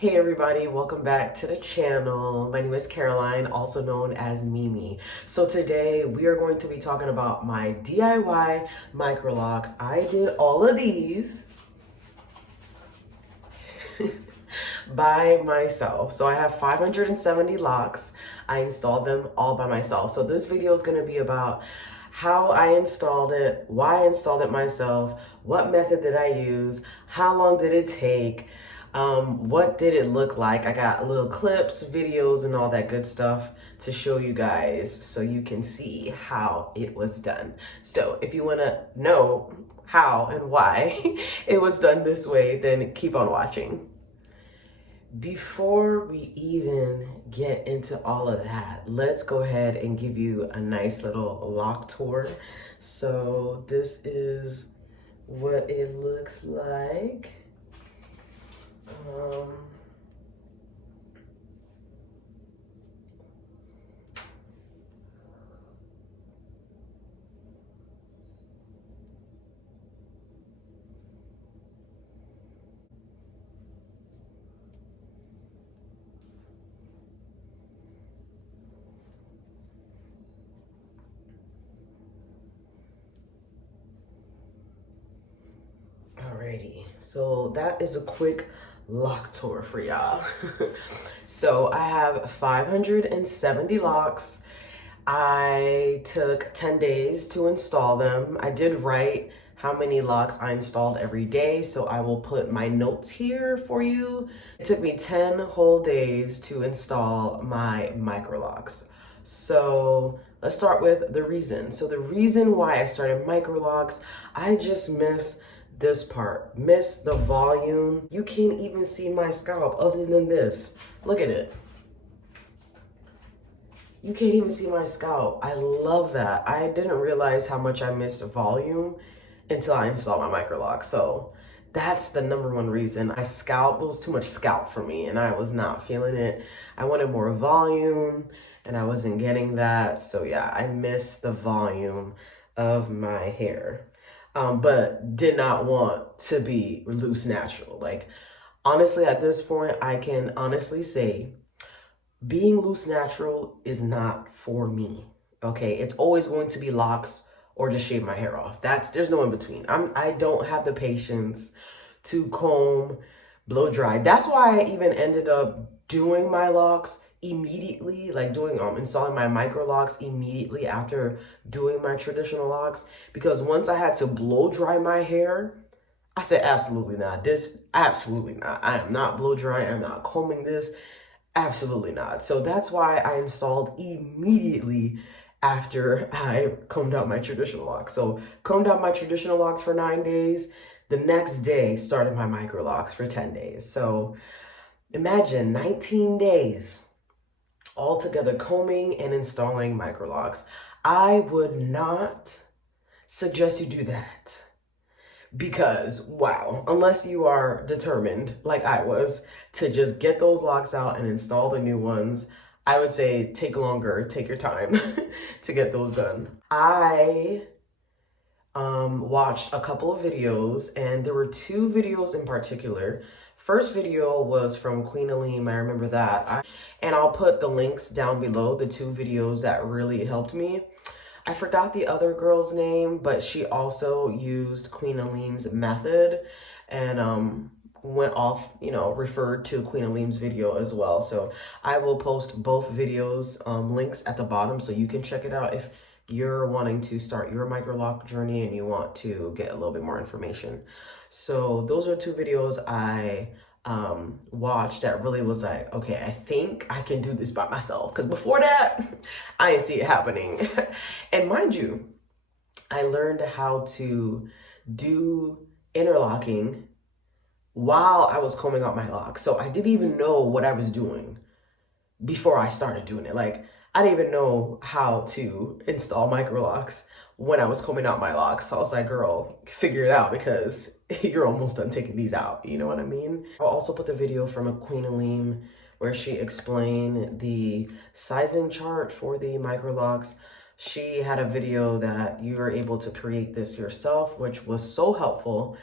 Hey everybody, welcome back to the channel. My name is Caroline, also known as Mimi. So today we are going to be talking about my DIY microlocks. I did all of these by myself. So I have 570 locks. I installed them all by myself. So this video is going to be about how I installed it, why I installed it myself, what method did I use, how long did it take, what did it look like. I got little clips, videos, and all that good stuff to show you guys so you can see how it was done. So if you want to know how and why it was done this way, then keep on watching. Before we even get into all of that, let's go ahead and give you a nice little lock tour. So this is what it looks like. Alrighty, so that is a quick lock tour for y'all. So I have 570 locks. I took 10 days to install them. I did write how many locks I installed every day, so I will put my notes here for you. It took me 10 whole days to install my microlocks. So let's start with the reason. So the reason why I started microlocks, I just miss this part, miss the volume. You can't even see my scalp other than this. Look at it. You can't even see my scalp. I love that. I didn't realize how much I missed volume until I installed my microlock. So that's the number one reason. My scalp, it was too much scalp for me and I was not feeling it. I wanted more volume and I wasn't getting that. So yeah, I missed the volume of my hair. But did not want to be loose natural. Like, honestly, at this point, I can honestly say being loose natural is not for me. Okay, it's always going to be locks or just shave my hair off. There's no in between. I don't have the patience to comb, blow dry. That's why I even ended up doing my locks immediately, like installing my microlocks immediately after doing my traditional locks, because once I had to blow dry my hair, I said absolutely not. Absolutely not. I am not blow drying. I'm not combing this. Absolutely not. So that's why I installed immediately after I combed out my traditional locks. So combed out my traditional locks for 9 days. The next day started my microlocks for 10 days. So imagine 19 days altogether combing and installing microlocks. I would not suggest you do that because, wow, unless you are determined, like I was, to just get those locks out and install the new ones, I would say take longer, take your time to get those done. I watched a couple of videos and there were two videos in particular. First video was from Queen Aleem, I remember that. And I'll put the links down below, the two videos that really helped me. I forgot the other girl's name, but she also used Queen Aleem's method and went off, referred to Queen Aleem's video as well. So I will post both videos links at the bottom so you can check it out if you're wanting to start your microlock journey and you want to get a little bit more information. So those are two videos I watched that really was like, okay, I think I can do this by myself. Because before that, I didn't see it happening. And mind you, I learned how to do interlocking while I was combing out my locks. So I didn't even know what I was doing before I started doing it. Like, I didn't even know how to install microlocks when I was combing out my locks. So I was like, girl, figure it out because you're almost done taking these out. You know what I mean? I'll also put the video from a Queen Aleem where she explained the sizing chart for the microlocks. She had a video that you were able to create this yourself, which was so helpful.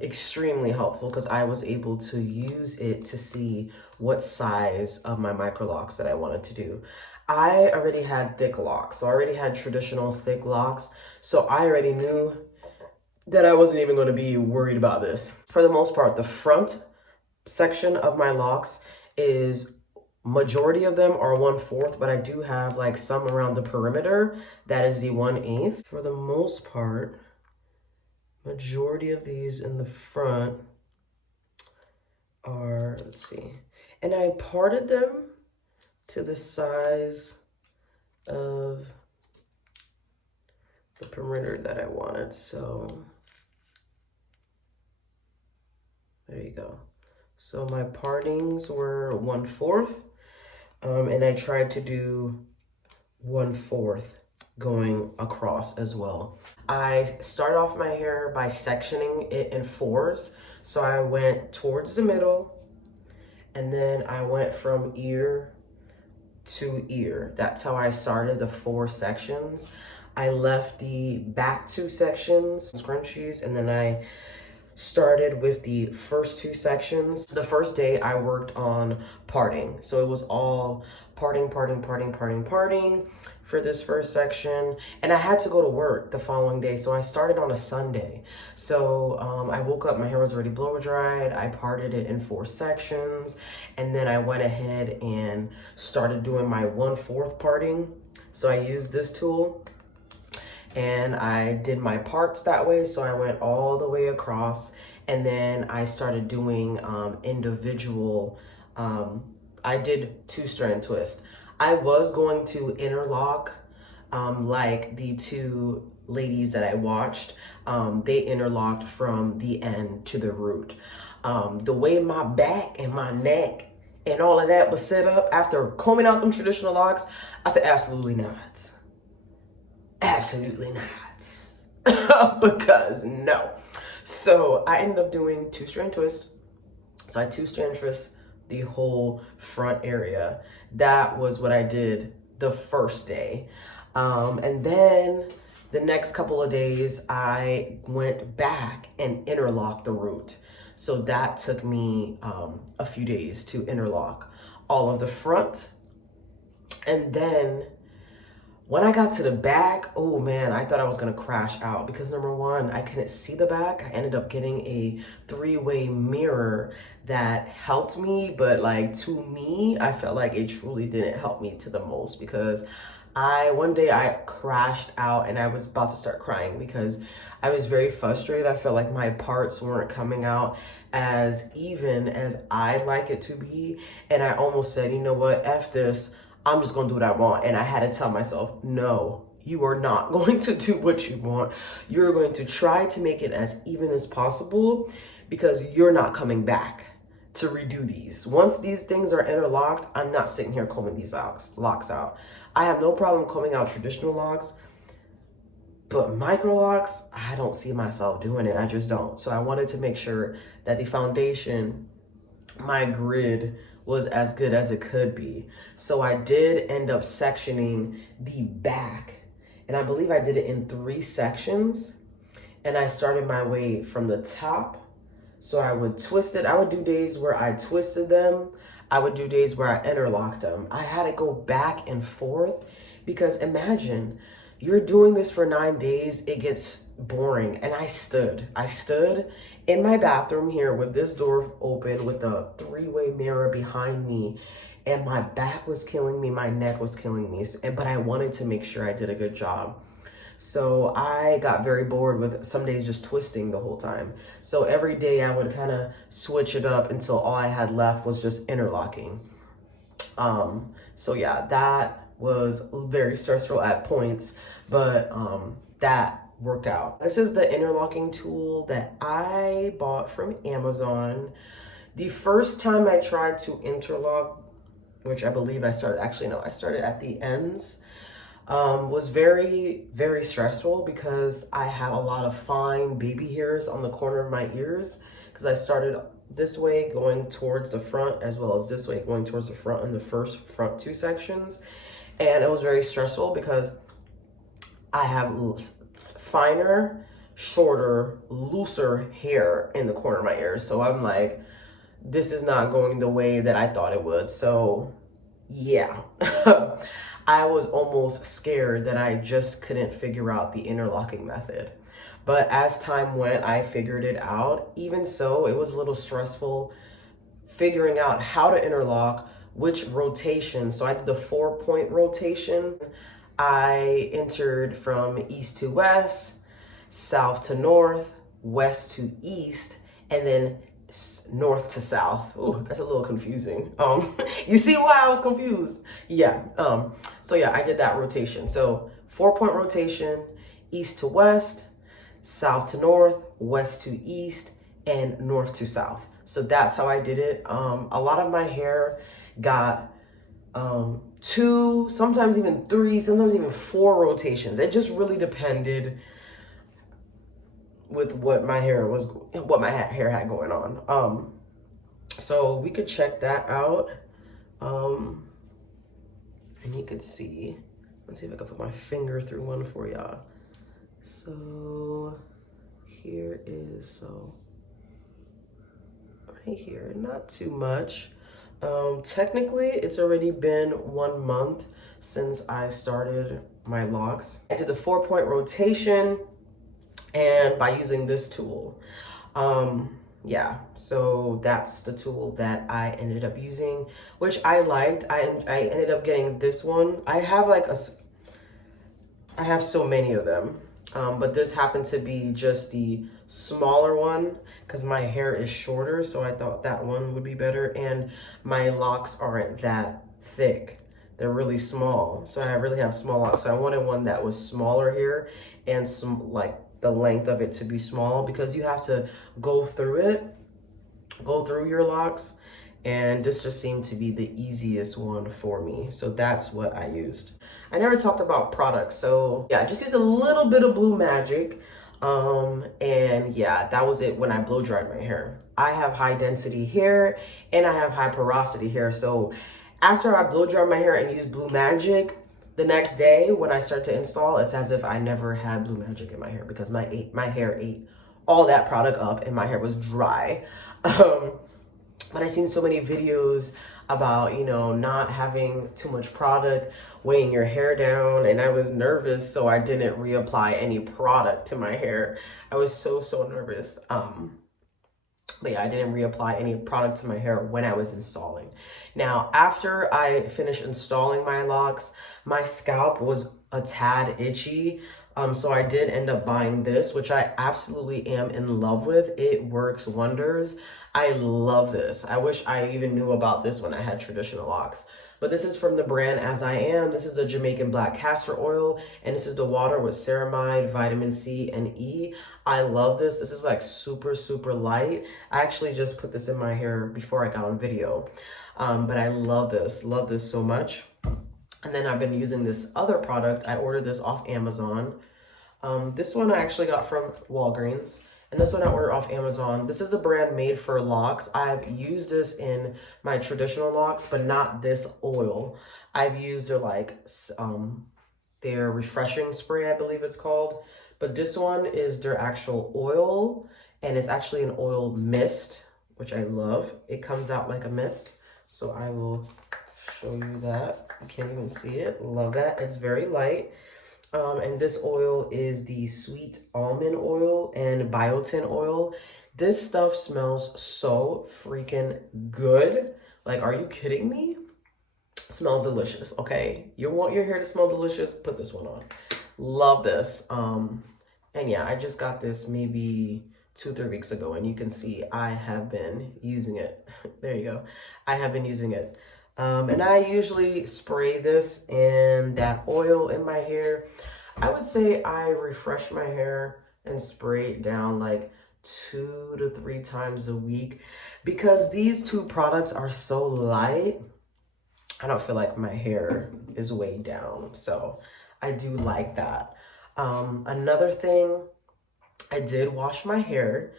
Extremely helpful because I was able to use it to see what size of my microlocs that I wanted to do. I already had thick locks, so I already had traditional thick locks, so I already knew that I wasn't even going to be worried about this. For the most part, the front section of my locks is, majority of them are 1/4, but I do have like some around the perimeter that is the 1/8. For the most part, majority of these in the front are, let's see, and I parted them to the size of the perimeter that I wanted. So there you go. So my partings were 1/4, and I tried to do 1/4 going across as well. I start off my hair by sectioning it in 4s. So I went towards the middle, and then I went from ear to ear. That's how I started the 4 sections. I left the back 2 sections, scrunchies, and then I started with the first 2 sections. The first day I worked on parting. So it was all parting for this first section. And I had to go to work the following day. So I started on a Sunday. So I woke up, my hair was already blow dried. I parted it in 4 sections. And then I went ahead and started doing my 1/4 parting. So I used this tool, and I did my parts that way. So I went all the way across, and then I started doing individual, I did 2-strand twist. I was going to interlock like the 2 ladies that I watched. They interlocked from the end to the root. The way my back and my neck and all of that was set up after combing out them traditional locks, I said, absolutely not. Absolutely not. Because no. So I ended up doing 2-strand twist. So I 2-strand twist the whole front area. That was what I did the first day. And then the next couple of days, I went back and interlocked the root. So that took me a few days to interlock all of the front. And then when I got to the back, oh man, I thought I was gonna crash out because number one, I couldn't see the back. I ended up getting a 3-way mirror that helped me, but like to me, I felt like it truly didn't help me to the most because one day I crashed out and I was about to start crying because I was very frustrated. I felt like my parts weren't coming out as even as I'd like it to be. And I almost said, you know what, F this. I'm just gonna do what I want. And I had to tell myself, no, you are not going to do what you want. You're going to try to make it as even as possible because you're not coming back to redo these. Once these things are interlocked, I'm not sitting here combing these locks out. I have no problem combing out traditional locks, but microlocs, I don't see myself doing it. I just don't. So I wanted to make sure that the foundation, my grid, was as good as it could be. So I did end up sectioning the back, and I believe I did it in 3 sections, and I started my way from the top. So I would twist it. I would do days where I twisted them. I would do days where I interlocked them. I had to go back and forth because imagine you're doing this for 9 days, it gets boring. And I stood in my bathroom here with this door open with a 3-way mirror behind me, and my back was killing me, my neck was killing me, but I wanted to make sure I did a good job. So I got very bored with some days just twisting the whole time. So every day I would kind of switch it up until all I had left was just interlocking. So yeah, that was very stressful at points, but that worked out. This is the interlocking tool that I bought from Amazon. The first time I tried to interlock, which I believe I started at the ends, was very, very stressful because I have a lot of fine baby hairs on the corner of my ears because I started this way going towards the front as well as this way going towards the front in the front 2 sections. And it was very stressful because I have finer shorter, looser hair in the corner of my ears. So I'm like, this is not going the way that I thought it would. So yeah, I was almost scared that I just couldn't figure out the interlocking method. But as time went, I figured it out. Even so, it was a little stressful figuring out how to interlock, which rotation. So I did the 4-point rotation. I entered from east to west, south to north, west to east, and then north to south. Oh, that's a little confusing. You see why I was confused? Yeah. So yeah, I did that rotation. So 4-point rotation, east to west, south to north, west to east, and north to south. So that's how I did it. A lot of my hair got 2, sometimes even 3, sometimes even 4 rotations. It just really depended with what my hair had going on. So we could check that out. And you could see, let's see if I can put my finger through one for y'all. So here is, so right here, not too much. Technically, it's already been 1 month since I started my locks. I did the 4-point rotation, and by using this tool. Yeah, so that's the tool that I ended up using, which I liked. I ended up getting this one. I have so many of them. But this happened to be just the smaller one because my hair is shorter, so I thought that one would be better, and my locks aren't that thick. They're really small, so I really have small locks. So I wanted one that was smaller here and some, like, the length of it to be small, because you have to go through your locks, and this just seemed to be the easiest one for me. So that's what I used. I never talked about products. So yeah, I just used a little bit of Blue Magic. And yeah, that was it when I blow dried my hair. I have high density hair and I have high porosity hair. So after I blow dry my hair and use Blue Magic, the next day when I start to install, it's as if I never had Blue Magic in my hair, because my hair ate all that product up and my hair was dry. But I've seen so many videos about, you know, not having too much product, weighing your hair down, and I was nervous, so I didn't reapply any product to my hair. I was so nervous. But yeah, I didn't reapply any product to my hair when I was installing. Now, after I finished installing my locks, my scalp was a tad itchy. So I did end up buying this, which I absolutely am in love with. It works wonders. I love this. I wish I even knew about this when I had traditional locks. But this is from the brand As I Am. This is the Jamaican black castor oil, and this is the water with ceramide, vitamin C, and E. I love this. This is like super light. I actually just put this in my hair before I got on video. But I love this so much. And then I've been using this other product. I ordered this off Amazon. This one I actually got from Walgreens. And this one I ordered off Amazon. This is the brand Made for Locks. I've used this in my traditional locks, but not this oil. I've used their refreshing spray, I believe it's called. But this one is their actual oil, and it's actually an oil mist, which I love. It comes out like a mist. So I will show you that. You can't even see it. Love that. It's very light. And this oil is the sweet almond oil and biotin oil. This stuff smells so freaking good. Like, are you kidding me? It smells delicious, okay? You want your hair to smell delicious? Put this one on. Love this. And yeah, I just got this maybe 2-3 weeks ago, and you can see I have been using it. There you go. I have been using it. And I usually spray this and that oil in my hair. I would say I refresh my hair and spray it down like 2 to 3 times a week, because these two products are so light. I don't feel like my hair is weighed down. So I do like that. Another thing, I did wash my hair.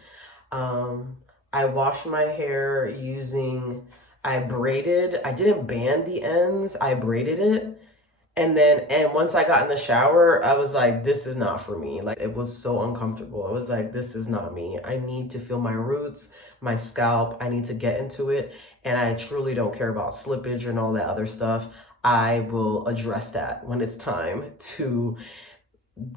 I washed my hair using, I didn't band the ends, I braided it. And once I got in the shower, I was like, this is not for me. Like, it was so uncomfortable. I was like, this is not me. I need to feel my roots, my scalp. I need to get into it. And I truly don't care about slippage and all that other stuff. I will address that when it's time to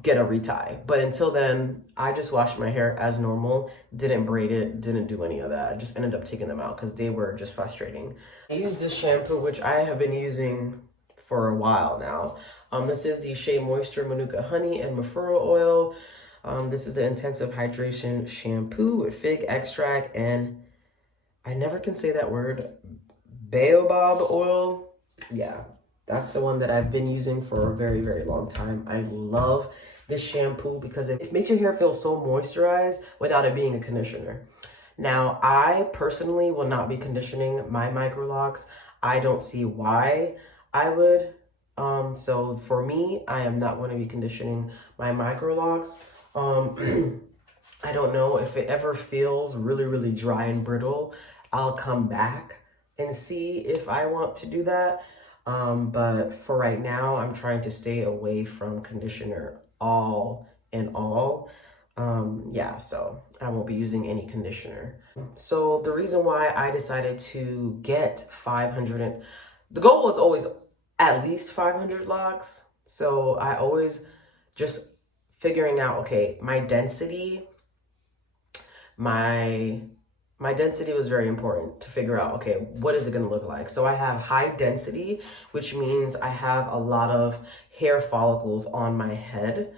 get a retie. But until then, I just washed my hair as normal, didn't braid it, didn't do any of that. I just ended up taking them out because they were just frustrating. I used this shampoo, which I have been using for a while now. This is the Shea Moisture Manuka Honey and Mafuro Oil. This is the Intensive Hydration Shampoo with fig extract and I never can say that word, baobab oil. Yeah, that's the one that I've been using for a very, very long time. I love this shampoo because it makes your hair feel so moisturized without it being a conditioner. Now, I personally will not be conditioning my Microlocs. I don't see why I would. So for me, I am not going to be conditioning my Microlocs. I don't know if it ever feels really, really dry and brittle. I'll come back and see if I want to do that. But for right now, I'm trying to stay away from conditioner all in all. Yeah, so I won't be using any conditioner. So the reason why I decided to get 500, the goal was always at least 500 locks. So I always just figuring out, okay, my density was very important to figure out, okay, what is it going to look like? So I have high density, which means I have a lot of hair follicles on my head.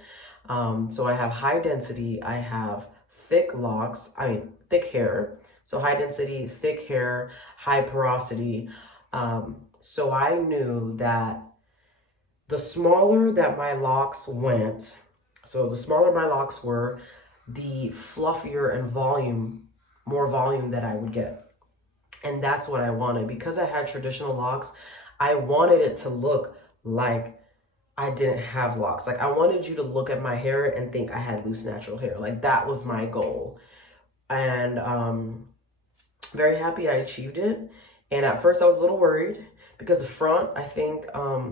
So I have high density, I have thick thick hair. So high density, thick hair, high porosity. So I knew that the smaller that my locks went, so the smaller my locks were, the fluffier and more volume that I would get. And that's what I wanted. Because I had traditional locks, I wanted it to look like I didn't have locks. Like I wanted you to look at my hair and think I had loose natural hair. Like that was my goal. And very happy I achieved it. And at first I was a little worried because the front, I think I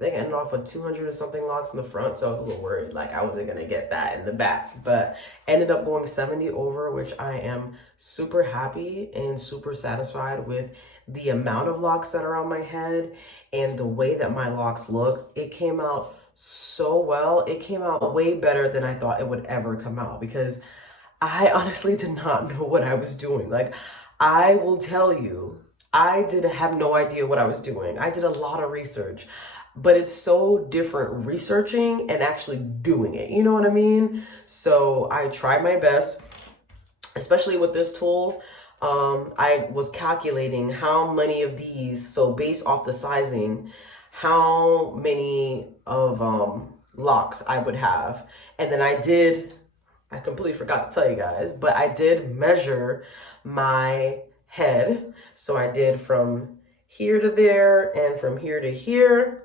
ended off with 200 or something locks in the front, so I was a little worried, like I wasn't gonna get that in the back, but ended up going 70 over, which I am super happy and super satisfied with the amount of locks that are on my head and the way that my locks look. It came out so well. It came out way better than I thought it would ever come out because I honestly did not know what I was doing. Like, I will tell you, I did have no idea what I was doing. I did a lot of research. But it's so different researching and actually doing it. You know what I mean? So I tried my best, especially with this tool. I was calculating how many of these, so based off the sizing, how many of locks I would have. And then I completely forgot to tell you guys, but I did measure my head. So I did from here to there and from here to here.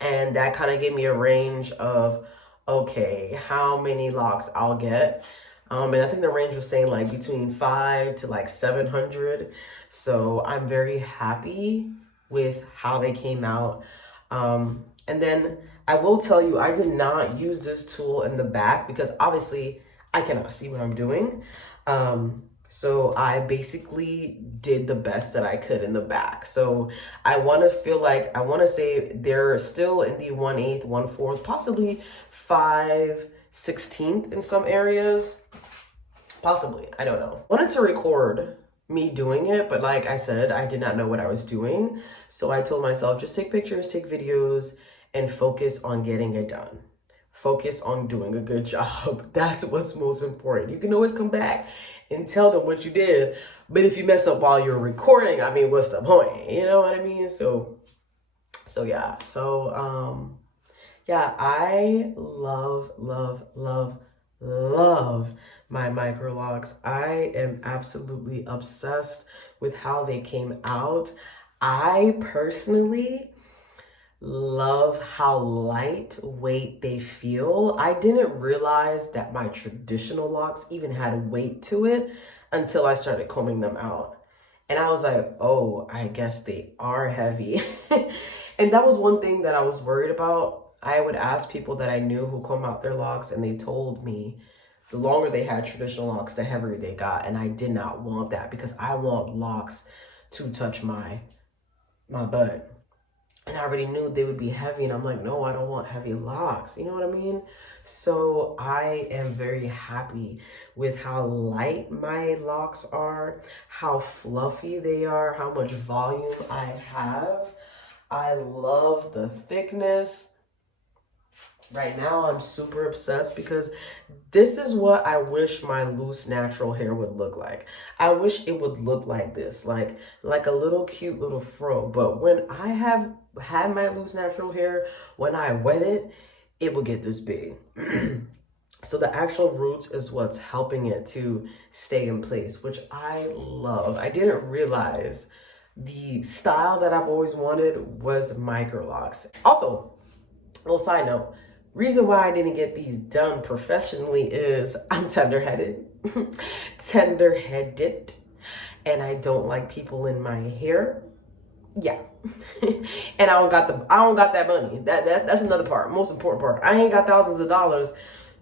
And that kind of gave me a range of, okay, how many locks I'll get. And I think the range was saying like between 5 to like 700. So I'm very happy with how they came out. And then I will tell you, I did not use this tool in the back because obviously I cannot see what I'm doing. So I basically did the best that I could in the back. So I want to say they're still in the 1/8, 1/4, possibly 5/16 in some areas. Possibly, I don't know. I wanted to record me doing it, but like I said, I did not know what I was doing. So I told myself, just take pictures, take videos, and focus on getting it done. Focus on doing a good job. That's what's most important. You can always come back and tell them what you did. But if you mess up while you're recording, I mean, what's the point? You know what I mean? So yeah. So, yeah, I love my Microlocs. I am absolutely obsessed with how they came out. I personally love how lightweight they feel. I didn't realize that my traditional locks even had weight to it until I started combing them out. And I was like, oh, I guess they are heavy. And that was one thing that I was worried about. I would ask people that I knew who comb out their locks, and they told me the longer they had traditional locks, the heavier they got. And I did not want that because I want locks to touch my butt. And I already knew they would be heavy, and I'm like, no, I don't want heavy locks. You know what I mean? So I am very happy with how light my locks are, how fluffy they are, how much volume I have. I love the thickness. Right now, I'm super obsessed because this is what I wish my loose natural hair would look like. I wish it would look like this, like a little cute little fro. But when I have had my loose natural hair, when I wet it, it will get this big. So the actual roots is what's helping it to stay in place, which I love. I didn't realize the style that I've always wanted was microlocs. Also, a little side note, reason why I didn't get these done professionally is I'm tender-headed, and I don't like people in my hair. Yeah. And I don't got that money. That's another part, most important part. I ain't got thousands of dollars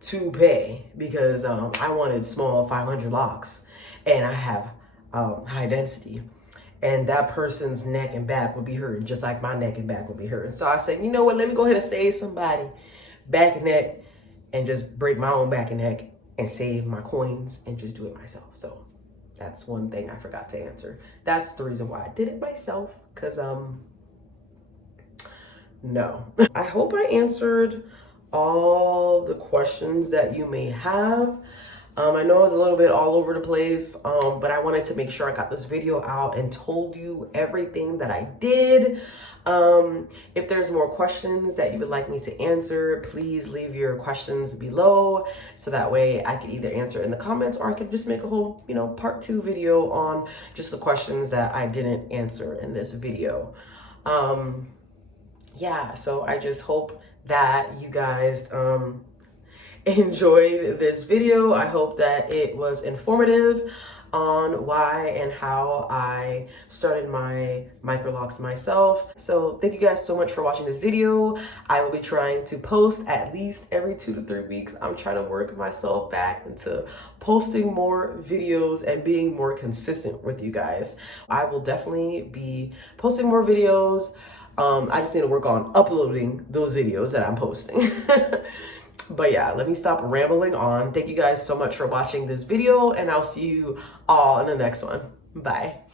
to pay because I wanted small 500 locks, and I have high density. And that person's neck and back would be hurting just like my neck and back would be hurting. So I said, you know what, let me go ahead and save somebody back and neck and just break my own back and neck and save my coins and just do it myself. So that's one thing I forgot to answer. That's the reason why I did it myself, because no. I hope I answered all the questions that you may have. I know it's a little bit all over the place, but I wanted to make sure I got this video out and told you everything that I did. If there's more questions that you would like me to answer, please leave your questions below so that way I can either answer in the comments or I can just make a whole, part 2 video on just the questions that I didn't answer in this video. Yeah, so I just hope that you guys enjoyed this video. I hope that it was informative on why and how I started my microlocs myself. So thank you guys so much for watching this video. I will be trying to post at least every 2 to 3 weeks. I'm trying to work myself back into posting more videos and being more consistent with you guys. I will definitely be posting more videos. I just need to work on uploading those videos that I'm posting. But yeah, let me stop rambling on. Thank you guys so much for watching this video, and I'll see you all in the next one. Bye.